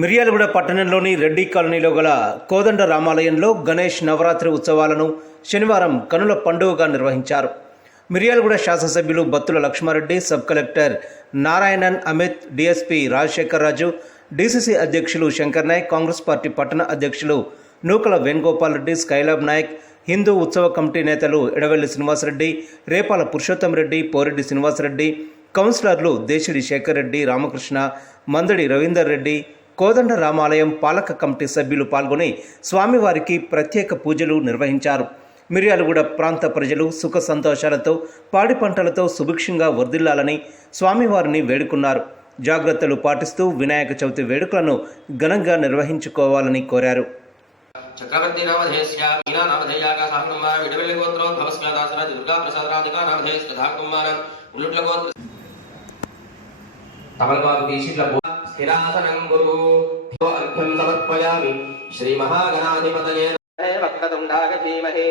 మిర్యాలగూడ పట్టణంలోని రెడ్డి కాలనీలో గల కోదండ రామాలయంలో గణేష్ నవరాత్రి ఉత్సవాలను శనివారం కనుల పండుగగా నిర్వహించారు. మిర్యాలగూడ శాసనసభ్యులు Battula Lakshma Reddy, sub collector Narayanan Amit, DSP Rajasekhar Raju, DCC అధ్యక్షులు శంకర్ నాయక్, కాంగ్రెస్ పార్టీ పట్టణ అధ్యక్షులు నూకల వేణుగోపాల్ రెడ్డి, స్కైలాబ్ నాయక్, హిందూ ఉత్సవ కమిటీ నేతలు ఎడవెల్లి శ్రీనివాసరెడ్డి, రేపాల పురుషోత్తం రెడ్డి, పోరెడ్డి శ్రీనివాసరెడ్డి, కౌన్సిలర్లు దేశిడి శేఖర్ రెడ్డి, రామకృష్ణ, మందడి రవీందర్ రెడ్డి, కోదండ రామాలయం పాలక కమిటీ సభ్యులు పాల్గొని స్వామివారికి ప్రత్యేక పూజలు నిర్వహించారు. మిర్యాలగూడ ప్రాంత ప్రజలు సుఖ సంతోషాలతో పాడి పంటలతో సుభిక్షంగా వర్ధిల్లాలని స్వామివారిని వేడుకున్నారు. జాగ్రత్తలు పాటిస్తూ వినాయక చవితి వేడుకలను ఘనంగా నిర్వహించుకోవాలని కోరారు. చక్రవర్తి నామధేయస్య మీనా నామధేయాక సాకుమార విడవెల్లి గోత్రోద్భవస్య దాసరాజ దుర్గా ప్రసాదరాధికా నామధేయస్య ధాకుమార ఉల్లుట్ల గోత్ర తమల్వాగు తీసిట్ల స్థిరాసనం గురు అర్ఘ్యం సమర్పయామి. శ్రీ మహాగణాధిపతయే వక్రతుండాయ ధీమహి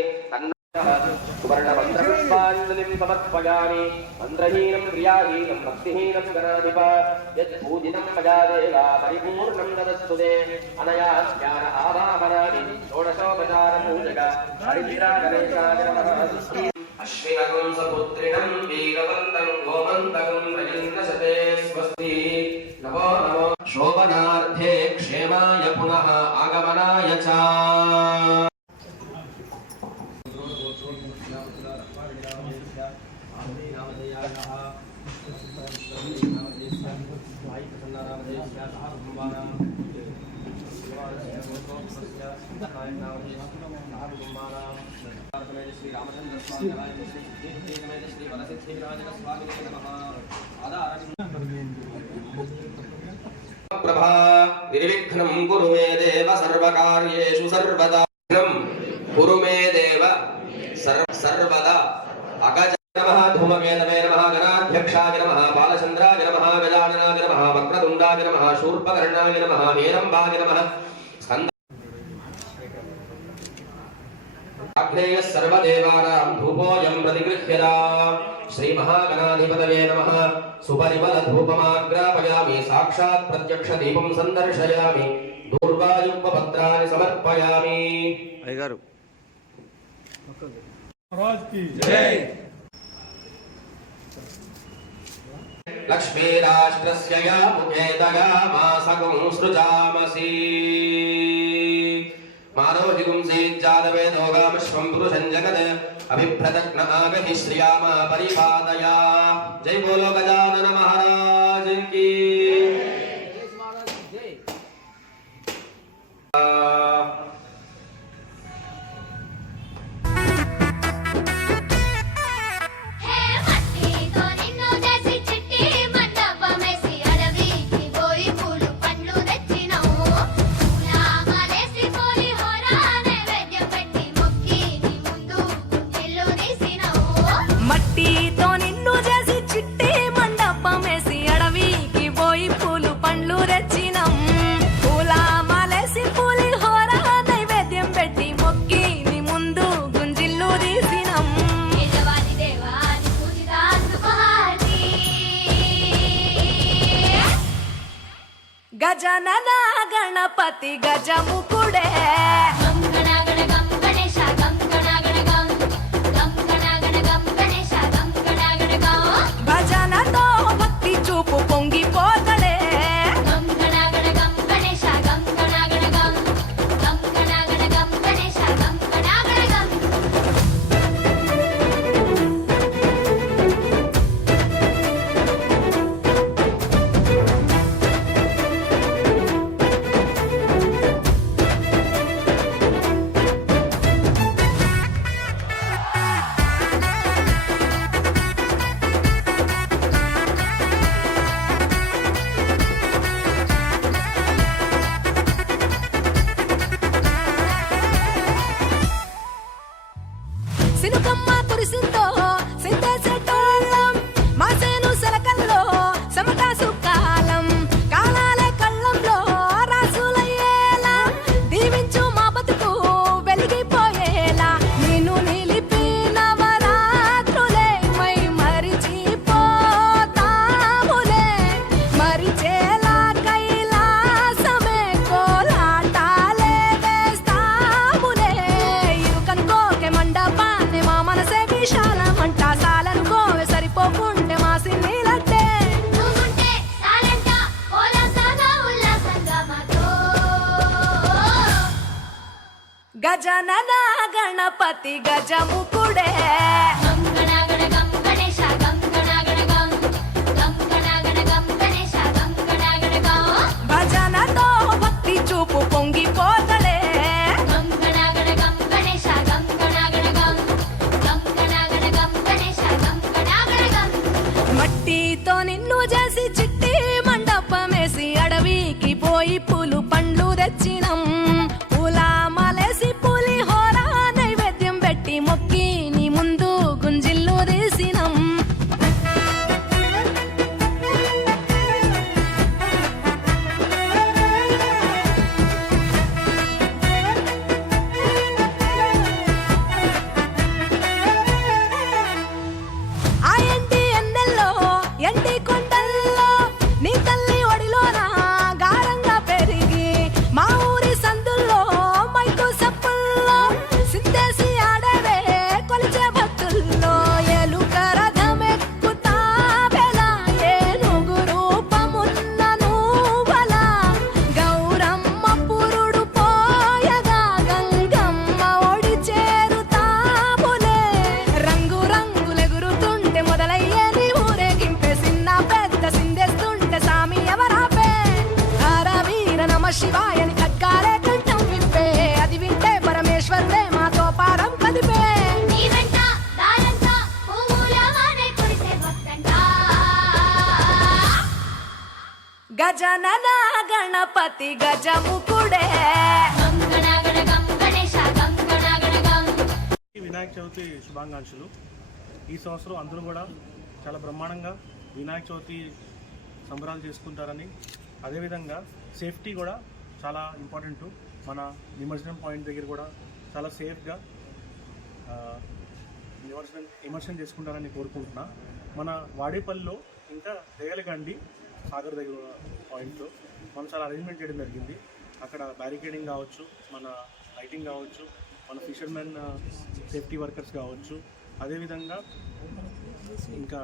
సువర్ణమంత్రపుష్పాంజలిం సమర్పయామి. మంత్రహీనం క్రియాహీనం భక్తిహీనం గణాధిప యత్పూజితం మయా దేవా పరిపూర్ణం దదస్తు తే. అనయా జ్ఞాన ఆవాహనాని షోడశోపచార పూజక హరిశిరా గణేశాయ నమః. అశ్వినగం సపుత్రిణం వీరవంతం గోమంతకం రజేంద్రశతే స్వస్తి. నమో నమో శోభనార్థే క్షేమాయ పునః ఆగమనాయ చ. ప్రభా నిర్విఘ్నం కురు మే దేవ సర్వకార్యేషు సర్వదా. కురు మే దేవ సర్వదా. అగజ నమః ధూమకేతవే నమః గణాధ్యక్షాయ నమః బాలచంద్రాయ నమః గజాననాయ నమః వక్రతుండాయ నమః శూర్పకర్ణాయ నమః హేరంబాయ నమః స్కంద అగ్నేయ సర్వదేవానాం ధూపోయం ప్రతిగృహ్యతా. శ్రీ మహాగణాధిపతయే నమః. సుపరిమళ ధూపమాగ్రాపయామి. సాక్షాత్ ప్రత్యక్ష దీపం సందర్శయామి. దూర్వాయుపపత్రాన్ని సమర్పయామి. అయ్యగారు లక్ష్మీరాష్ట్రస్య యా ముఖే దయామాసకం సృజామసి. మానోజిగుంసేజ్జాతవేదోగామశ్వం పురుషం జగద్ అభిప్రదగ్న ఆగతి శ్రియామ పరిపాదయా. జై బోలో గజానన మహారాజ్ కీ. గజనన గణపతి గజముకుడే భజనతో భక్తి చూపు పొంగిపోతడే. సినుకమ్మ కురిసిందో సిందేసేటోళ్ళం మాసేను సెలకల్లో సమటాసు కాలం కాలాలే కళ్ళంలో రాసులయ్యేలా దీవించు మా బతుకు వెలిగిపోయేలా. నేను నిలిపి నవరాత్రులే మై మరిచిపోతాములే మరిచేలా కైలాసమే గజనన గణపతి గజముకుడే గం గణగణ గం గణేశ గం గణగణ గం గం గణగణ గం గణేశ గం గణగణ గం భజనతో భక్తి చూపు పొంగిపోతలే గం గణగణ గం గణేశ గం గణగణ గం గం గణగణ గం గణేశ గం గణగణ గం మట్టితో నిన్ను చేసి చిట్టి మండపమేసి అడవికి పోయి పూలు పండ్లు తెచ్చినం పూల మాలేసి పులిహోర నైవేద్యం పెట్టి మొక్కి నీ ముందు గుంజిల్లు తీసినం ఆ ఎండి ఎన్నెల్లో ఎండి కొండల్లో నీ తల్లి ఒడిలోన గారంగా పెరిగి మా ఊరి సందుల్లో మైకు సప్పుల్లో సిందేసి ఆడవే కొలిచే భక్తుల్లో ఏలుక రథమెక్కుతా బెలా ఏనుగు రూపమున్న నువ్వలా గౌరమ్మ పురుడు పోయగా గంగమ్మ ఒడి చేరుతాములే రంగు రంగులెగురుతుంటే మొదలయ్యే నీ ఊరేగింపే చిన్న పెద్ద సిందేస్తుంటే సామి ఎవరాపే హర వీర నమ శివాయని ఖడ్గాలే కంఠం విప్పే అది వింటే పరమేశ్వరుడే మాతో పారం కదిపే నీ వెంట దారంతా పువ్వుల వానే కురిసే భక్తంట గజనన గణపతి గజముకుడే గం గణగణ గం గణేశ గం గణగణ గం వినాయక చవితి శుభాకాంక్షలు. ఈ సంవత్సరం అందరూ కూడా చాలా బ్రహ్మాండంగా వినాయక చవితి సంబరాలు చేసుకుంటారని, అదేవిధంగా సేఫ్టీ కూడా చాలా ఇంపార్టెంట్. మన నిమజ్జనం పాయింట్ దగ్గర కూడా చాలా సేఫ్గా ఇమర్షన్ చేసుకుంటారని కోరుకుంటున్నా. మన వాడేపల్లిలో ఇంకా దేగలగండి సాగర్ దగ్గర పాయింట్లో మనం చాలా అరేంజ్మెంట్ చేయడం జరిగింది. అక్కడ బ్యారికేడింగ్ కావచ్చు, మన లైటింగ్ కావచ్చు, మన ఫిషర్మెన్ సేఫ్టీ వర్కర్స్ కావచ్చు, అదేవిధంగా ఇంకా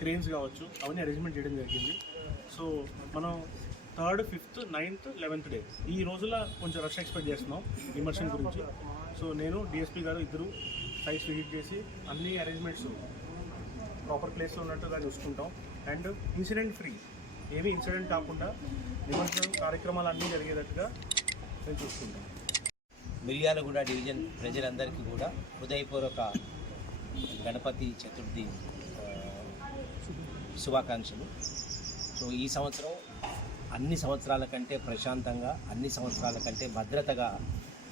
క్రేన్స్ కావచ్చు, అవన్నీ అరేంజ్మెంట్ చేయడం జరిగింది. సో మనం 3rd, 5th, 9th, 11th day ఈ రోజుల కొంచెం రష్ ఎక్స్పెక్ట్ చేస్తున్నాం ఇమర్షన్ గురించి. సో నేను డిఎస్పీ గారు ఇద్దరు సైట్స్ విజిట్ చేసి అన్ని అరేంజ్మెంట్స్ ప్రాపర్ ప్లేస్లో ఉన్నట్టుగా చూసుకుంటాం. అండ్ ఇన్సిడెంట్ ఫ్రీ, ఏమీ ఇన్సిడెంట్ కాకుండా నిమజ్జనం కార్యక్రమాలు అన్నీ జరిగేటట్టుగా మేము చూసుకుంటాం. మిర్యాలగూడ డివిజన్ ప్రజలందరికీ కూడా హృదయపూర్వక గణపతి చతుర్థి శుభాకాంక్షలు. సో ఈ సంవత్సరం అన్ని సంవత్సరాల కంటే ప్రశాంతంగా, అన్ని సంవత్సరాల కంటే భద్రతగా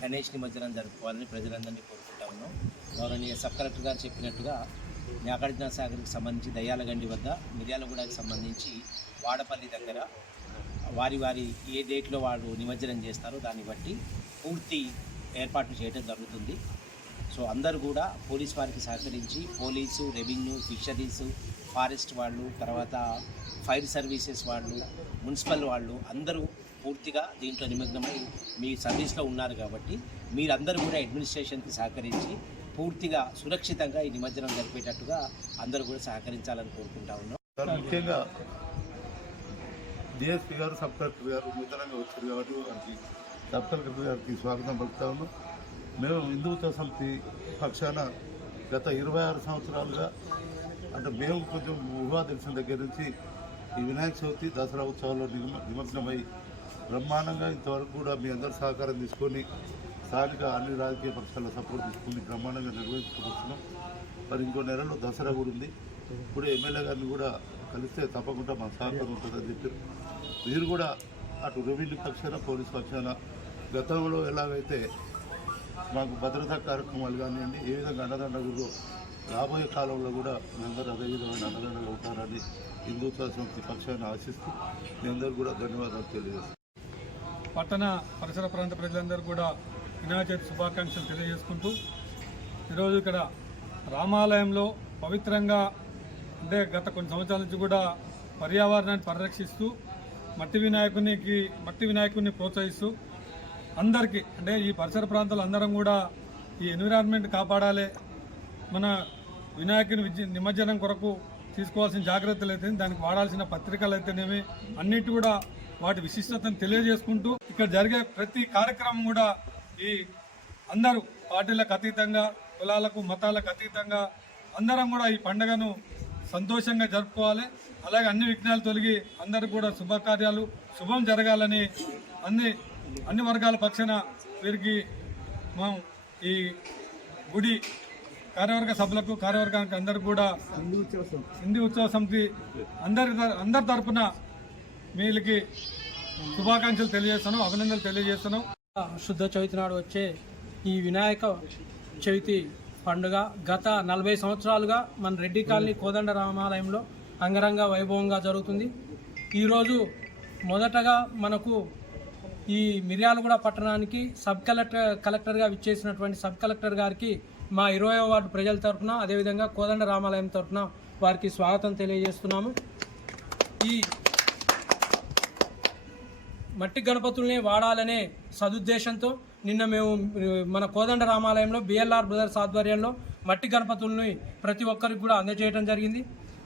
గణేష్ నిమజ్జనం జరుపుకోవాలని ప్రజలందరినీ కోరుకుంటా ఉన్నాం. గౌరవనీయ సబ్ కలెక్టర్ గారు చెప్పినట్టుగా నాగార్జున సాగర్కి సంబంధించి దయ్యాలగండి వద్ద, మిర్యాలగూడకి సంబంధించి వాడపల్లి దగ్గర వారి వారి ఏ డేట్లో వాళ్ళు నిమజ్జనం చేస్తారో దాన్ని బట్టి పూర్తి ఏర్పాట్లు చేయడం జరుగుతుంది. సో అందరూ కూడా పోలీస్ వారికి సహకరించి, పోలీసు, రెవెన్యూ, ఫిషరీస్, ఫారెస్ట్ వాళ్ళు, తర్వాత ఫైర్ సర్వీసెస్ వాళ్ళు, మున్సిపల్ వాళ్ళు అందరూ పూర్తిగా దీంట్లో నిమగ్నమై మీ సర్వీస్లో ఉన్నారు కాబట్టి మీరందరూ కూడా అడ్మినిస్ట్రేషన్కి సహకరించి పూర్తిగా సురక్షితంగా ఈ నిమజ్జనం జరిపేటట్టుగా అందరూ కూడా సహకరించాలని కోరుకుంటా ఉన్నాం. ముఖ్యంగా డిఎస్పీ గారు, సబ్ కలెక్టర్ గారు నూతనంగా వచ్చారు కాబట్టి వారికి సబ్ కలెక్టర్ గారికి స్వాగతం పలుకుతా ఉన్నాం. మేము హిందుత్వ సమితి పక్షాన గత 26 సంవత్సరాలుగా, అంటే మేము కొంచెం ఊహా తెలిసిన దగ్గర నుంచి ఈ వినాయక చవితి, దసరా ఉత్సవాల్లో నిమగ్నమై బ్రహ్మాండంగా ఇంతవరకు కూడా మీ అందరి సహకారం తీసుకొని స్థానిక అన్ని రాజకీయ పక్షాల సపోర్ట్ తీసుకుని బ్రహ్మాండంగా నిర్వహించుకుంటూ వస్తున్నాం. మరి ఇంకో నెలలో దసరా కూడా ఉంది. ఇప్పుడు ఎమ్మెల్యే గారిని కూడా కలిస్తే తప్పకుండా మా సహకారం ఉంటుందని చెప్పారు. మీరు కూడా అటు రెవెన్యూ పక్షాన, పోలీస్ పక్షాన గతంలో ఎలాగైతే మాకు భద్రతా కార్యక్రమాలు కానివ్వండి, ఏ విధంగా అండదండలు రాబోయే కాలంలో కూడా మీ అందరూ అదే విధమైన అండదండగా ఉంటారని హిందుత్వ సమితి పక్షాన్ని ఆశిస్తూ మీ అందరూ కూడా ధన్యవాదాలు తెలియజేస్తాను. పట్టణ పరిసర ప్రాంత ప్రజలందరూ కూడా వినాయక చవితి శుభాకాంక్షలు తెలియజేసుకుంటూ, ఈరోజు ఇక్కడ రామాలయంలో పవిత్రంగా, అంటే గత కొన్ని సంవత్సరాల నుంచి కూడా పర్యావరణాన్ని పరిరక్షిస్తూ మట్టి వినాయకుడిని ప్రోత్సహిస్తూ అందరికీ, అంటే ఈ పరిసర ప్రాంతాలు అందరం కూడా ఈ ఎన్విరాన్మెంట్ కాపాడాలి, మన వినాయకుని నిమజ్జనం కొరకు తీసుకోవాల్సిన జాగ్రత్తలు అయితే, దానికి వాడాల్సిన పత్రికలు అయితేనేమి అన్నిటి కూడా వాటి విశిష్టతను తెలియజేసుకుంటూ ఇక్కడ జరిగే ప్రతి కార్యక్రమం కూడా ఈ అందరూ పార్టీలకు అతీతంగా, కులాలకు మతాలకు అతీతంగా అందరం కూడా ఈ పండుగను సంతోషంగా జరుపుకోవాలి. అలాగే అన్ని విఘ్నాలు తొలగి అందరూ కూడా శుభకార్యాలు శుభం జరగాలని అన్ని వర్గాల పక్షాన వీరికి మనం ఈ గుడి కార్యవర్గ సభలకు కార్యవర్గానికి అందరూ కూడా హిందీ ఉత్సవ సమితి అందరి తరపున వీళ్ళకి శుభాకాంక్షలు తెలియజేస్తున్నాం, అభినందనలు తెలియజేస్తున్నాం. శుద్ధ చవితి నాడు వచ్చే ఈ వినాయక చవితి పండుగ గత 40 సంవత్సరాలుగా మన రెడ్డి కాలనీ కోదండ రామాలయంలో అంగరంగ వైభవంగా జరుగుతుంది. ఈరోజు మొదటగా మనకు ఈ మిర్యాలగూడ పట్టణానికి కలెక్టర్గా విచ్చేసినటువంటి సబ్ కలెక్టర్ గారికి మా 20వ వార్డు ప్రజల తరఫున, అదేవిధంగా కోదండ రామాలయం తరఫున వారికి స్వాగతం తెలియజేస్తున్నాము. ఈ మట్టి గణపతుల్ని వాడాలనే సదుద్దేశంతో నిన్న మేము మన కోదండ రామాలయంలో బిఎల్ఆర్ బ్రదర్స్ ఆధ్వర్యంలో మట్టి గణపతుల్ని ప్రతి ఒక్కరికి కూడా అందజేయడం జరిగింది.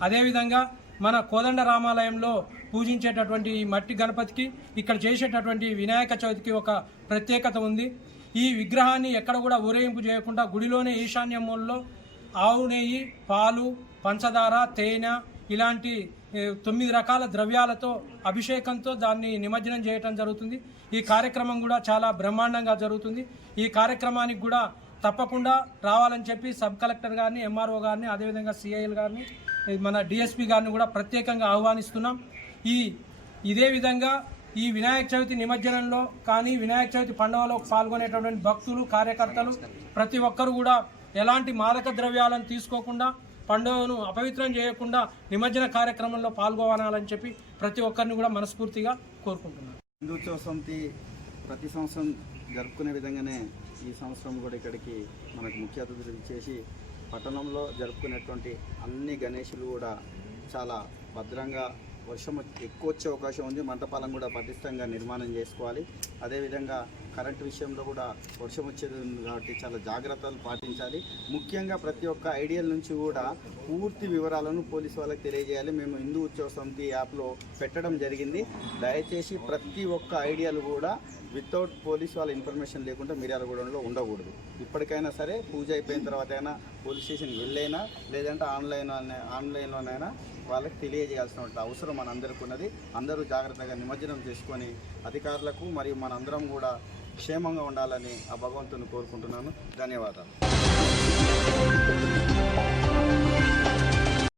అదేవిధంగా మన కోదండ రామాలయంలో పూజించేటటువంటి ఈ మట్టి గణపతికి ఇక్కడ చేసేటటువంటి వినాయక చవితికి ఒక ప్రత్యేకత ఉంది. ఈ విగ్రహాన్ని ఎక్కడ కూడా ఊరేగింపు చేయకుండా గుడిలోనే ఈశాన్య మూలలో ఆవు నెయ్యి, పాలు, పంచదార, తేనె ఇలాంటి 9 రకాల ద్రవ్యాలతో అభిషేకంతో దాన్ని నిమజ్జనం చేయటం జరుగుతుంది. ఈ కార్యక్రమం కూడా చాలా బ్రహ్మాండంగా జరుగుతుంది. ఈ కార్యక్రమానికి కూడా తప్పకుండా రావాలని చెప్పి సబ్ కలెక్టర్ గారిని, ఎంఆర్ఓ గారిని, అదేవిధంగా సిఐఎల్ గారిని, మన డిఎస్పీ గారిని కూడా ప్రత్యేకంగా ఆహ్వానిస్తున్నాం. ఇదే విధంగా ఈ వినాయక చవితి నిమజ్జనంలో కానీ వినాయక చవితి పండుగలో పాల్గొనేటటువంటి భక్తులు, కార్యకర్తలు ప్రతి ఒక్కరు కూడా ఎలాంటి మాదక ద్రవ్యాలను తీసుకోకుండా, పండుగను అపవిత్రం చేయకుండా నిమజ్జన కార్యక్రమంలో పాల్గొనాలని చెప్పి ప్రతి ఒక్కరిని కూడా మనస్ఫూర్తిగా కోరుకుంటున్నాను. హిందూత్సవ సమితి ప్రతి సంవత్సరం జరుపుకునే విధంగానే ఈ సంవత్సరం కూడా ఇక్కడికి మనకు ముఖ్య అతిథులు ఇచ్చేసి పట్టణంలో జరుపుకునేటువంటి అన్ని గణేషులు కూడా చాలా భద్రంగా, వర్షం ఎక్కువ వచ్చే అవకాశం ఉంది, మంటపాలను కూడా పటిష్టంగా నిర్మాణం చేసుకోవాలి. అదేవిధంగా కరెంటు విషయంలో కూడా వర్షం వచ్చేది కాబట్టి చాలా జాగ్రత్తలు పాటించాలి. ముఖ్యంగా ప్రతి ఒక్క ఐడియల్ నుంచి కూడా పూర్తి వివరాలను పోలీసు వాళ్ళకి తెలియజేయాలి. మేము హిందూ ఉత్సవ సమితి యాప్లో పెట్టడం జరిగింది. దయచేసి ప్రతి ఒక్క ఐడియాలు కూడా వితౌట్ పోలీస్ వాళ్ళ ఇన్ఫర్మేషన్ లేకుండా మిర్యాలగూడెంలో ఉండకూడదు. ఇప్పటికైనా సరే పూజ అయిపోయిన తర్వాత అయినా పోలీస్ స్టేషన్కి వెళ్ళైనా లేదంటే ఆన్లైన్లోనైనా వాళ్ళకి తెలియజేయాల్సిన అవసరం మనందరికీ ఉన్నది. అందరూ జాగ్రత్తగా నిమజ్జనం చేసుకొని అధికారులకు మరియు మనందరం కూడా క్షేమంగా ఉండాలని ఆ భగవంతుని కోరుకుంటున్నాను. ధన్యవాదాలు.